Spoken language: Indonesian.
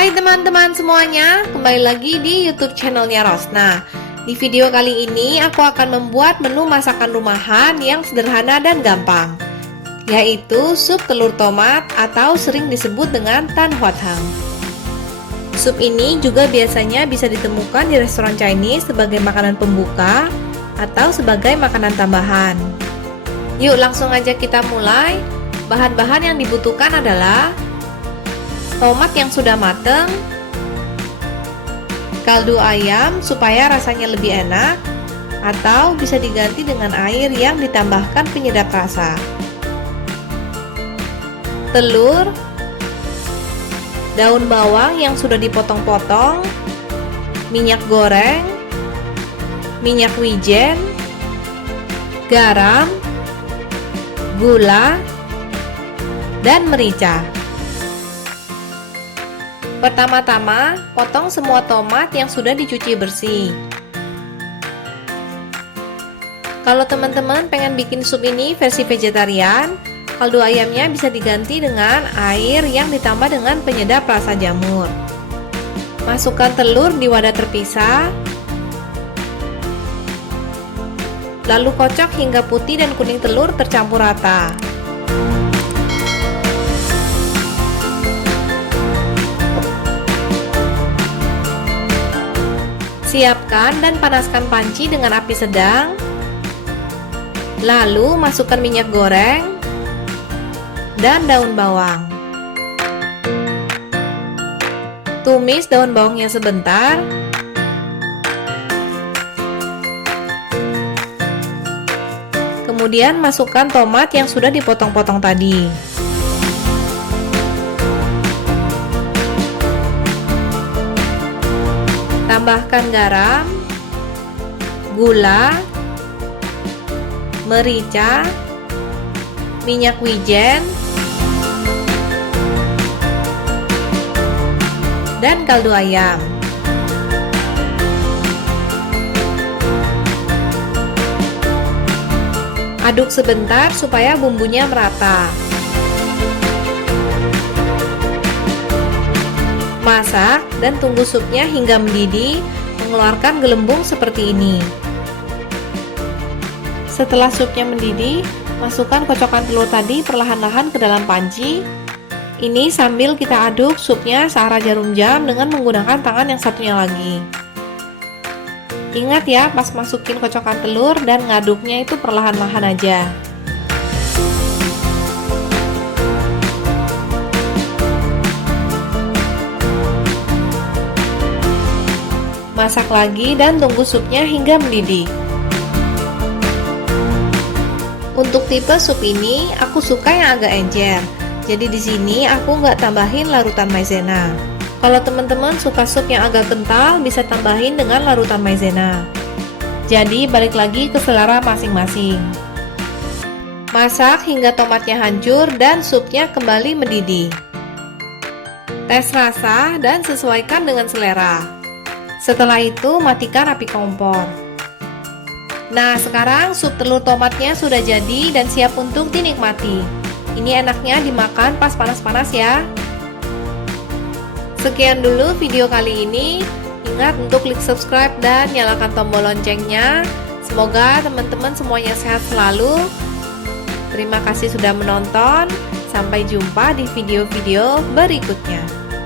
Hai teman-teman semuanya, kembali lagi di YouTube channelnya Rosna. Di video kali ini aku akan membuat menu masakan rumahan yang sederhana dan gampang, yaitu sup telur tomat atau sering disebut dengan tan hot hang. Sup ini juga biasanya bisa ditemukan di restoran Chinese sebagai makanan pembuka atau sebagai makanan tambahan. Yuk langsung aja kita mulai. Bahan-bahan yang dibutuhkan adalah tomat yang sudah matang, kaldu ayam supaya rasanya lebih enak, atau bisa diganti dengan air yang ditambahkan penyedap rasa, telur, daun bawang yang sudah dipotong-potong, minyak goreng, minyak wijen, garam, gula, dan merica. Pertama-tama, potong semua tomat yang sudah dicuci bersih. Kalau teman-teman pengen bikin sup ini versi vegetarian, kaldu ayamnya bisa diganti dengan air yang ditambah dengan penyedap rasa jamur. Masukkan telur di wadah terpisah, lalu kocok hingga putih dan kuning telur tercampur rata. Siapkan dan panaskan panci dengan api sedang. Lalu masukkan minyak goreng dan daun bawang. Tumis daun bawangnya sebentar. Kemudian masukkan tomat yang sudah dipotong-potong tadi. Tambahkan garam, gula, merica, minyak wijen, dan kaldu ayam. Aduk sebentar supaya bumbunya merata. Masak dan tunggu supnya hingga mendidih, mengeluarkan gelembung seperti ini. Setelah supnya mendidih, masukkan kocokan telur tadi perlahan-lahan ke dalam panci. Ini sambil kita aduk supnya searah jarum jam dengan menggunakan tangan yang satunya lagi. Ingat ya, pas masukin kocokan telur dan ngaduknya itu perlahan-lahan aja. Masak lagi dan tunggu supnya hingga mendidih. Untuk tipe sup ini, aku suka yang agak encer. Jadi di sini aku nggak tambahin larutan maizena. Kalau teman-teman suka sup yang agak kental, bisa tambahin dengan larutan maizena. Jadi balik lagi ke selera masing-masing. Masak hingga tomatnya hancur dan supnya kembali mendidih. Tes rasa dan sesuaikan dengan selera. Setelah itu matikan api kompor. Nah, sekarang sup telur tomatnya sudah jadi dan siap untuk dinikmati. Ini enaknya dimakan pas panas-panas ya. Sekian dulu video kali ini. Ingat untuk klik subscribe dan nyalakan tombol loncengnya. Semoga teman-teman semuanya sehat selalu. Terima kasih sudah menonton. Sampai jumpa di video-video berikutnya.